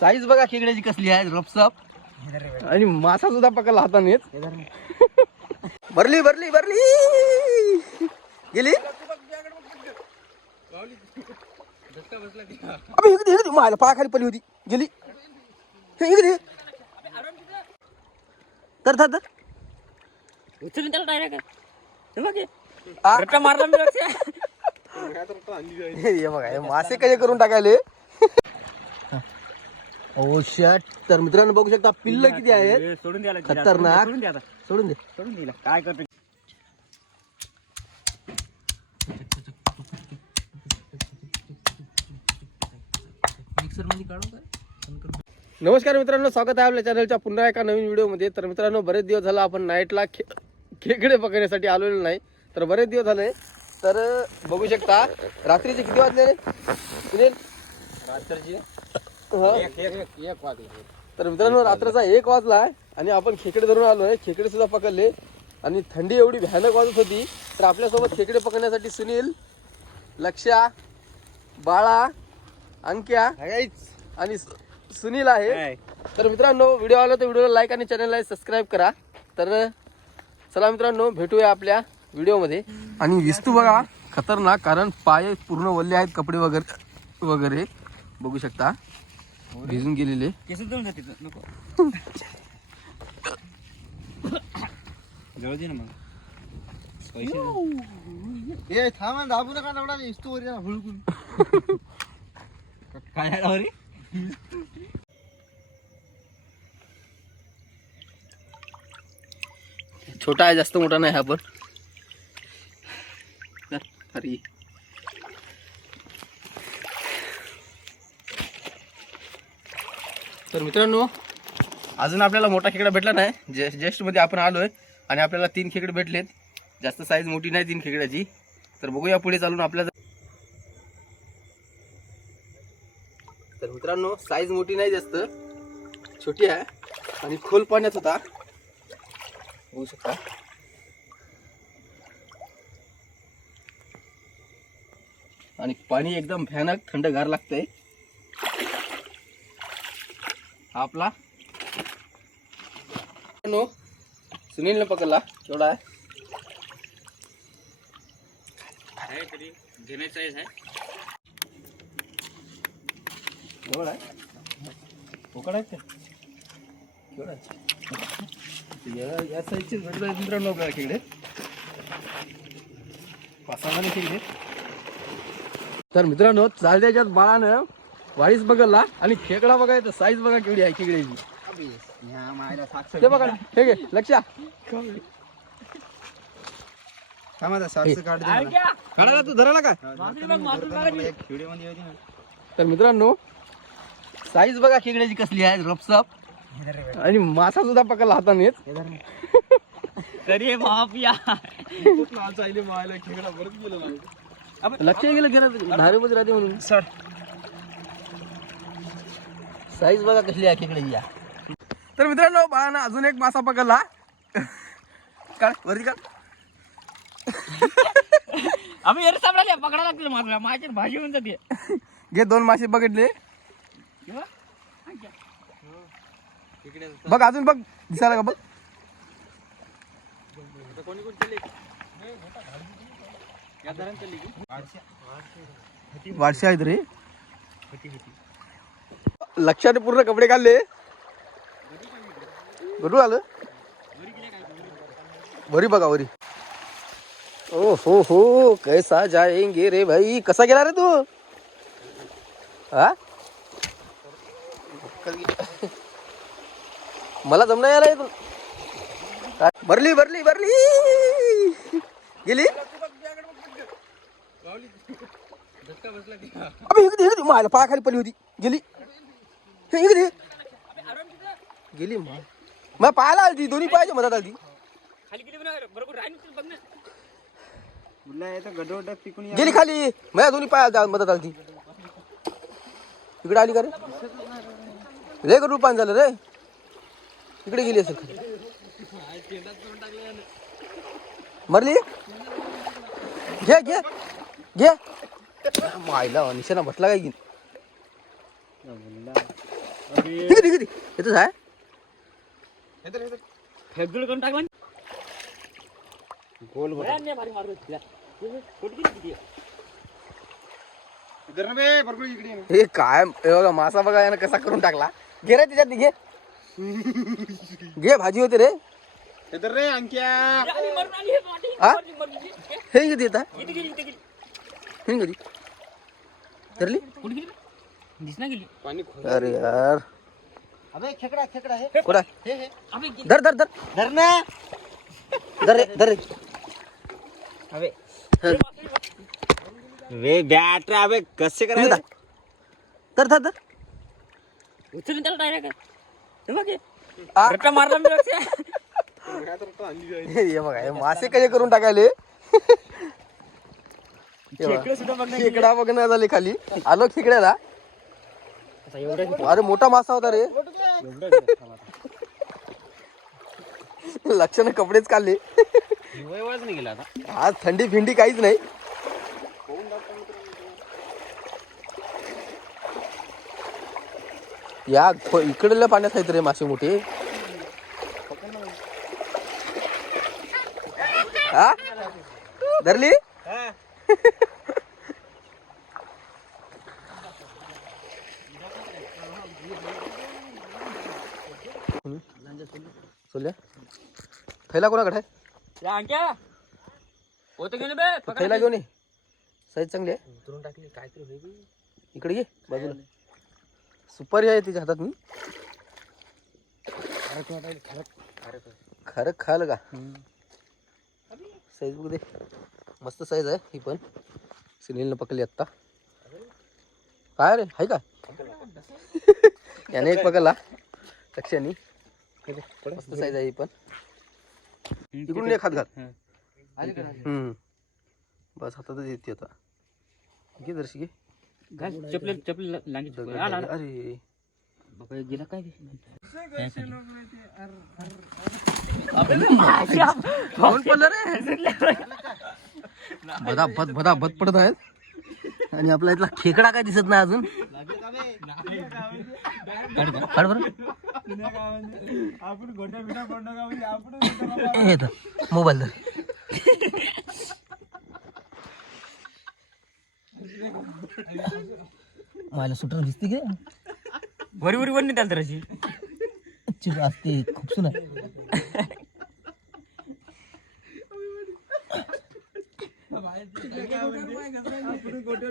Size बघा खेकड्याची कसली आहे रपसप आणि मासा सुद्धा पकडला हातानेच भरली भरली भरली. गेली? अबे इकडे इकडे. मायला पायाखाली पडली होती. गेली. हे इकडे तर तर उचलून त्याला डायरेक्ट मारला मी लक्ष. बघा मासे कसे करून टाकायले? ओ शट तर मित्रांनो बघू शकता पिल्ल किती आहेत. हे सोडून द्यायला खतरनाक. सोडून द्या आता. सोडून दे. सोडून दिला. काय करतो? नमस्कार मित्रांनो स्वागत आहे आपल्या चॅनलच्या पुन्हा एका नवीन व्हिडिओमध्ये तर मित्रांनो बरेच दिवस झाला आपण नाईटला खे खेकडे पकडण्यासाठी आलेलो नाही. तर बरेच दिवस झाले. तर अं, बघू शकता रात्रीचे किती वाजले रे? सुनील? हा. तर मित्रांनो रात्रीचा एक वाजला आहे आणि आपण खेकडे धरून आलोय. खेकडे सुद्धा पकडले. आणि थंडी एवढी भयानक वाजत होती तर आपल्यासोबत खेकडे पकडण्यासाठी सुनील लक्ष्या बाळा अंक्या आणि सुनील आहे. तर मित्रांनो व्हिडिओ आला तर व्हिडिओला लाईक आणि चॅनलला सबस्क्राईब करा. तर चला मित्रांनो भेटूया आपल्या व्हिडिओमध्ये. आणि विस्तू बघा खतरनाक कारण पाय पूर्ण वल्ले आहेत कपडे वगैरे वगैरे. बघू शकता. भिजून गेलेले. केस जाऊन जाते नको. जवळ दे ना मग. ए थांब दाबू नका नवडा इस्तू वर हुळकून. काय रे छोटा आहे जास्त मोठा नाही हा पण. अरे तर मित्रांनो अजून आपल्याला मोठा खेकडा भेटला नाही. जे जस्ट आपण आपण आलोय आणि आपल्याला तीन खेकडे भेटलेत. जास्त साईज मोठी नाही तीन खेकड्याची. तर बघूया पुढे चालून आपल्याला तर मित्रांनो साईज मोठी नाही जास्त. छोटी आहे. आणि खोल पाण्यात होता. बघू शकता. आणि पाणी एकदम भयानक थंडगार लागतंय. आपला. नो सुनीलने पकडला केवढा आहे. तरी घेण्याची साईज आहे? या- मित्रांनो आपल्याला खेकडे खेकडे तर मित्रांनो चालत्याच्यात बाळानं वाईस बघला आणि खेकडा बघायचं साईज बघा केवढी आहे खेकड्याची. ह्या मायला साक्ष ते बघा हे घे लक्षा तू धरायला का एक व्हिडिओमध्ये येऊ दे ना. तर मित्रांनो साईज बघा खेकड्याची कसली आहे रपसप आणि मासा सुद्धा पकडला हातानेच तरी माफिया लक्ष गेलं गेलं धारेमध्ये राहते म्हणून. सर साईज बघा कसली आहे खेकड्याची या. तर मित्रांनो बाळानं अजून एक मासा पकडला. काढ वरती काढ आम्ही एरी सापडायला पकडा लागतील माझ्या माझ्या भाजी होऊन जाते. घे दोन मासे बघितले किंवा? बघ अजून बघ दिसायला का बघ? वारशे आहेत रे. लक्षाने पूर्ण कपडे काढले. बरोबर आलं? वरी बघा वरी ओ हो हो कैसा जाएंगे रे भाई? कसा गेला रे तू? हा मला जमना यायला इथून. काय? भरली भरली भरली. गेली? अबे पायाखाली पडली होती. गेली. हे इकडे गेली मा. मग पायाला आलती दोन्ही पायाच्या मधात आलती. खाली गेली खाली. माझ्या दोन्ही पाया मदत आलती. इकडे आली का रे? रे करू पान झालं रे. इकडे गेली असेल. मरली? घे घे घे. मायला निशाणा भटला काय की? ठीक आहे ठीक आहे येतच आहे फेकजोड करून टाक गोल गोल भारी मारतो तिला कुठे किती इधर ना बे बरोबर इकडे ये ना. हे। काय हे। बघा मासा बघा यानं कसा करून टाकला। घे रे त्याच्यात घे घे भाजी होते रे। इधर रे अंक्या। आली मरून आली हे? माटी हा? मरली, मरली. हे, हे किती येतात इथे गेली इथे गेली हे कधी धरली कुठे गेली दिसना गेली पाणी खोल. अरे यार. अबे खेकडा खेकडा हे. कुठं हे हे. अबे गेली. धर धर धर. धर ना. धर रे धर रे. अबे. हं. वे बॅट अबे कसे तुम्ही धर धर धर धर. उचलून त्याला डायरेक्ट. हे बघ हे. आ. रट्टा मारला मी लक्ष. हे बघा हे मासे कसे करून टाकायले? हे बघा. खेकडे सुद्धा बघ खेकडा बघण्या झाले खाली. आलो खेकड्याला. अरे मोठा मासा होता रे. लक्षाने कपडेच काढले वयवळच नाही गेला आता. आज थंडी फिंडी काहीच नाही. या इकडल्या पाण्यात आहेत रे मासे मोठे. हा? धरली? सोल्या? थैला कोणाकडे आहे? या अंक्या! होतं घेऊन बे थैला घेऊन ये. साईज चांगली आहे. उतरून टाकली काय इकडे ये बाजूला. सुपारी आहे तिच्या हातात मी. खरं खाल का? साईज बघ दे. मस्त साईज आहे ही पण. सुनीलनं पकडली आत्ता. काय रे? आहे का? याने एक पकडला. लक्षाने मस्त साईज आहे ही पण. इकडून एक हात घाल हम्म. बस हातातच येते आता. घे दर्शी घे. चपले चपले लांगी. अरे. गेला काय बदा भद भदा भद पडत आहेत. आणि आपला इथला खेकडा काय दिसत नाही अजून? काढ बरं. हे इथं, मोबाईल धर. मला सुटर दिसते की वरी वरी वर त्याला तर अशी. असते खूप सुना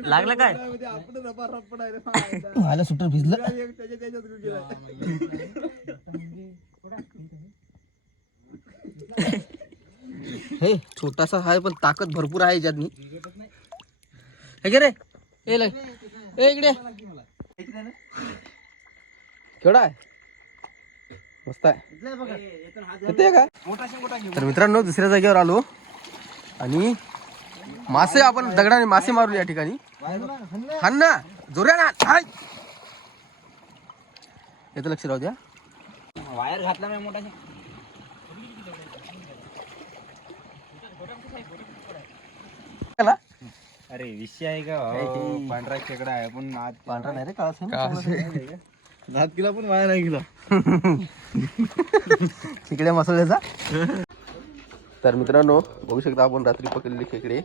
लागला काय? मला सुटर भिजलं? हे छोटासा आहे पण ताकद भरपूर आहे याच्यातनी हे घे रे. ए लय. ए इकडे. केवढा आहे? मस्त आहे. येते का? तर मित्रांनो दुसऱ्या जागेवर आलो. आणि मासे आपण दगडाने मासे मारलो या ठिकाणी. हाण ना जोऱ्या ना. येतं लक्ष राहू द्या. वायर घातला मी मोठा अरे विषय आहे का? भाऊ? पांढरा खेकडा आहे पण आज पांढरा नाही रे काळा नाद किला पण वाया नाही गेला. खेकड्या मसाल्याचा. तर मित्रांनो बघू शकता आपण रात्री पकडलेले खेकडे.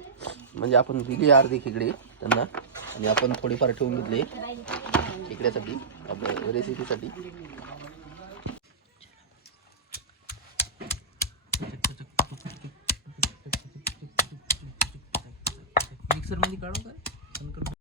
म्हणजे आपण दिली अर्धे खेकडे त्यांना. आणि आपण थोडीफार ठेवून घेतले खेकड्यासाठी आपल्या रेसिपीसाठी मिक्सरमध्ये काढू